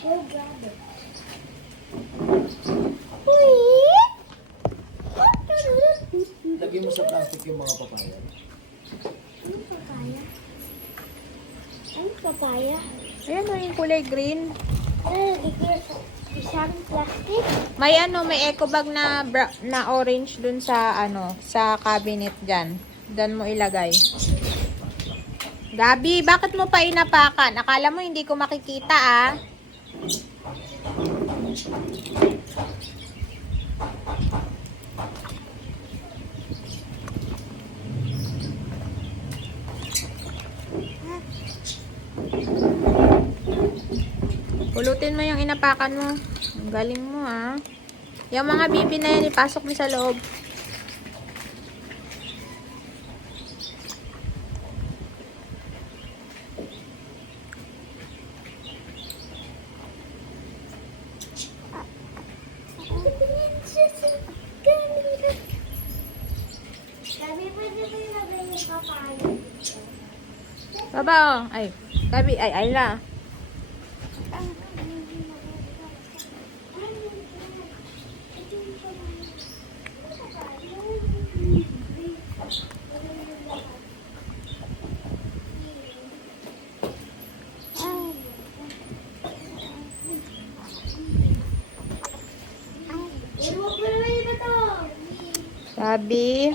Go grab it. Lagay mo sa plastic yung mga papaya. Anong papaya? Anong papaya? Ayan o, yung kulay green. Lagay ko sa isang plastic. May ano, may eco bag na na orange dun sa ano, sa cabinet diyan. Diyan mo ilagay. Gabi, bakit mo pa inapakan? Akala mo hindi ko makikita ah. Pulutin mo yung inapakan mo. Ang galing mo ah. Yung mga bibi na yan, ipasok mo sa loob. Sabi, pwede ba ilagay yung papaya? Baba oh. Ay, Gabi, ay, Ayla. Gabi.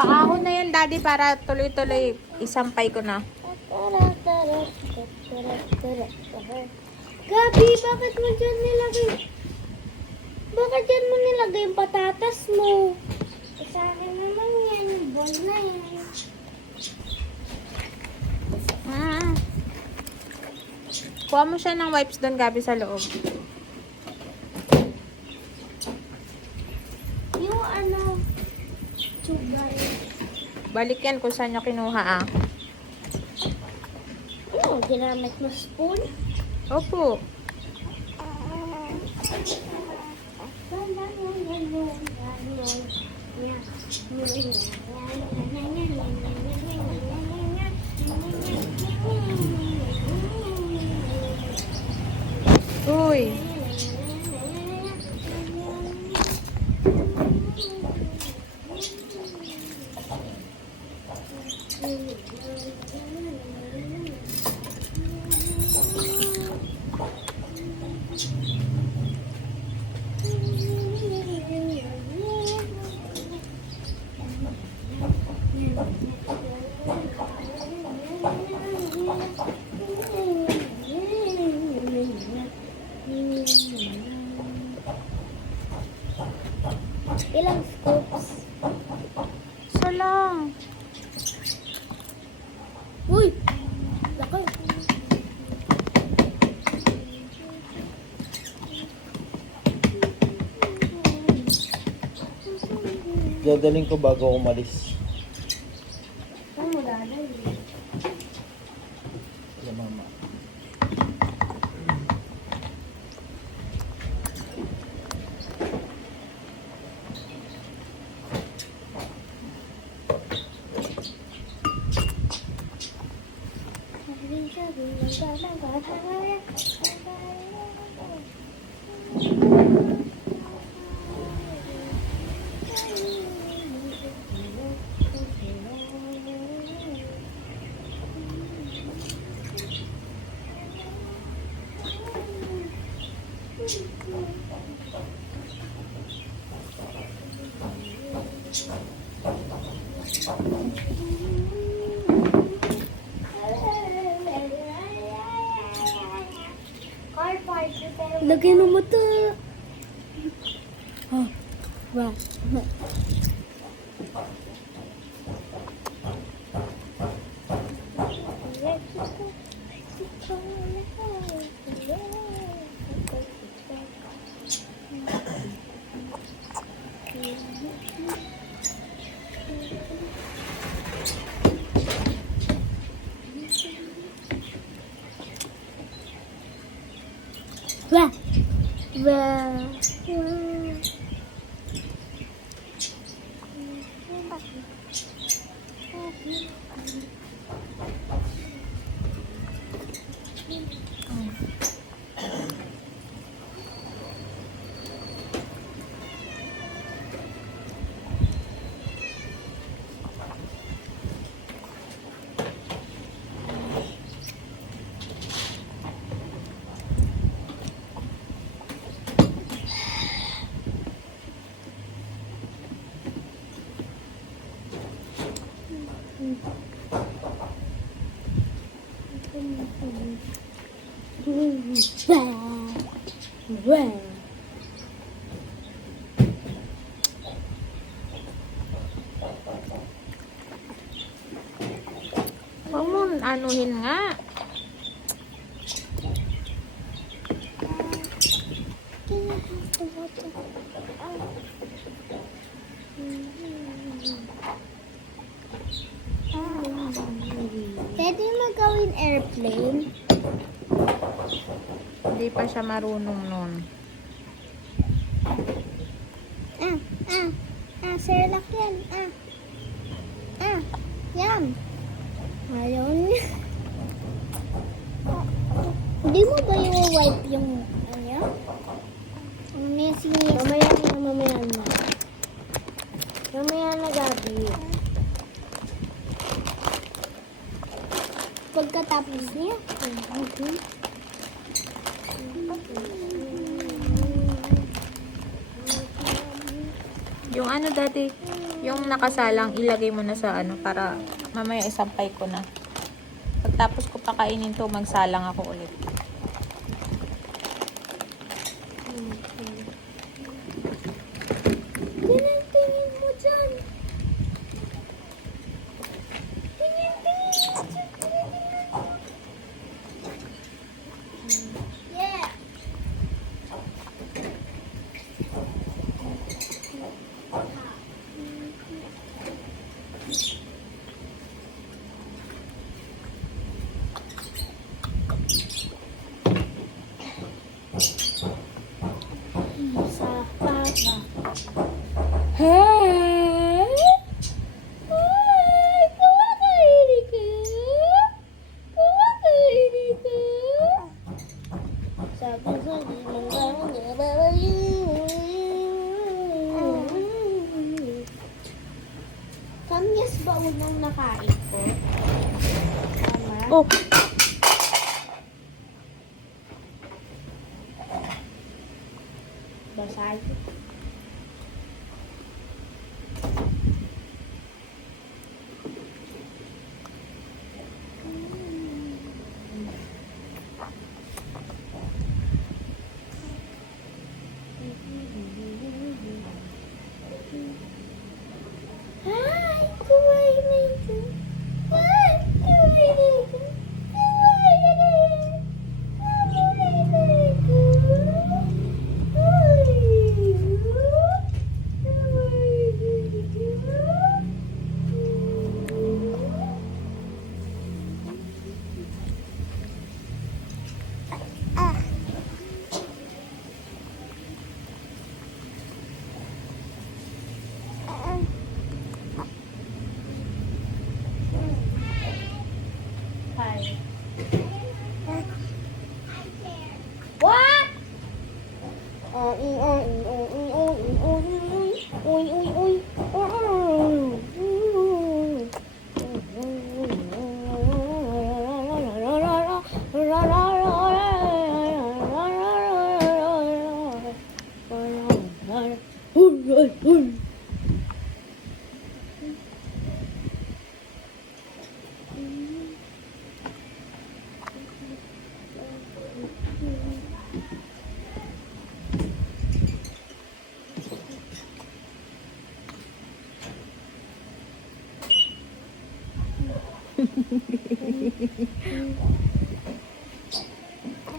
Paahon na yan, Daddy, para tuloy-tuloy isampay ko na. Gabi, bakit mo dyan nilagay? Bakit dyan mo nilagay yung patatas mo? Sa akin naman yan, yung ball na yan. Ah. Kuha mo siya ng wipes doon, Gabi, sa loob. Yung ano, sugar. Balik yan kung saan nyo kinuha ah. Ano, ginamit mo spoon? Opo. Uy. Ilang scoops? So lang. Uy! Laki. Dadaling ko bago ako umalis. Saan mo dadalhin? Sa mama. Lagay mo mo to. Oh, wow. Wah! Wah! Wah! Huwag mo anuhin nga. Pwede magawin airplane? Hindi pa siya marunong nun. Sherlock yan. Yan. Ayaw niya. Hindi mo ba yung wipe yung ano? Ang messy. Mamaya na. Mamaya na, Gabi. Pagkatapos niya. Yung ano dati, yung nakasalang, ilagay mo na sa ano, para mamaya isampay ko na. Pagtapos ko pakainin to, magsalang ako ulit. Tingin mo dyan. Tingin. Yeah. Sa papa. Hey! Ay, kumakain ka? Kumakain ka? Sabi ko, di man lang Kamyas ba unang nakain ko? Tama? Oh! Basag. Ay, kumain na ito. Ay, kumain na ito. Kumain na ito. Kumain na ito. What?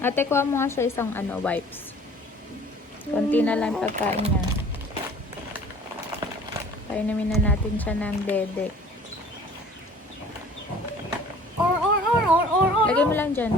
Ate, kuha mo nga siya isang ano, wipes. Konti na lang pagkain niya. Painamin na natin siya ng dede. Lagay mo lang dyan.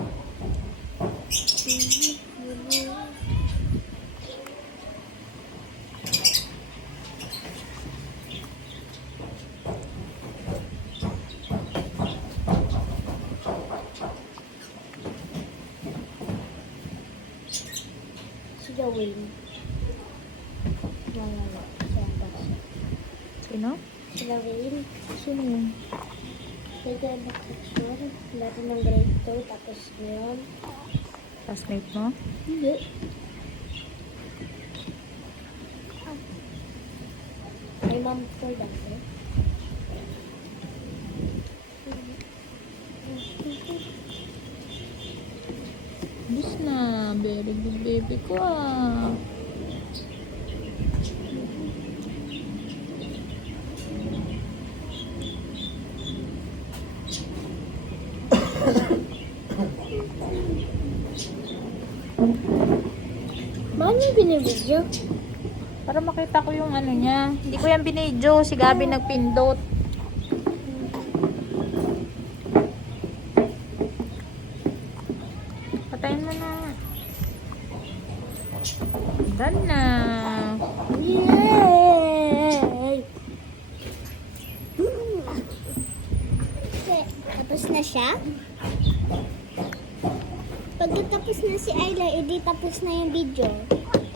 Sila Wayne. Wala. Siya bus. Sino? Sila Wayne. Sino yun? Nag-anak section. Dati ng grade 2. Tapos ngayon. Classmate mo? Hindi. May mom ko dati. Bus na. Very good baby ko ah. Bakit niyo binibidyo? Para makita ko yung ano niya. Hindi ko yan binidyo. Si Gabi nagpindot. Patayin mo na. Done na. Yay! Tapos na siya? Pagkatapos na si Ayla, edi tapos na yung video.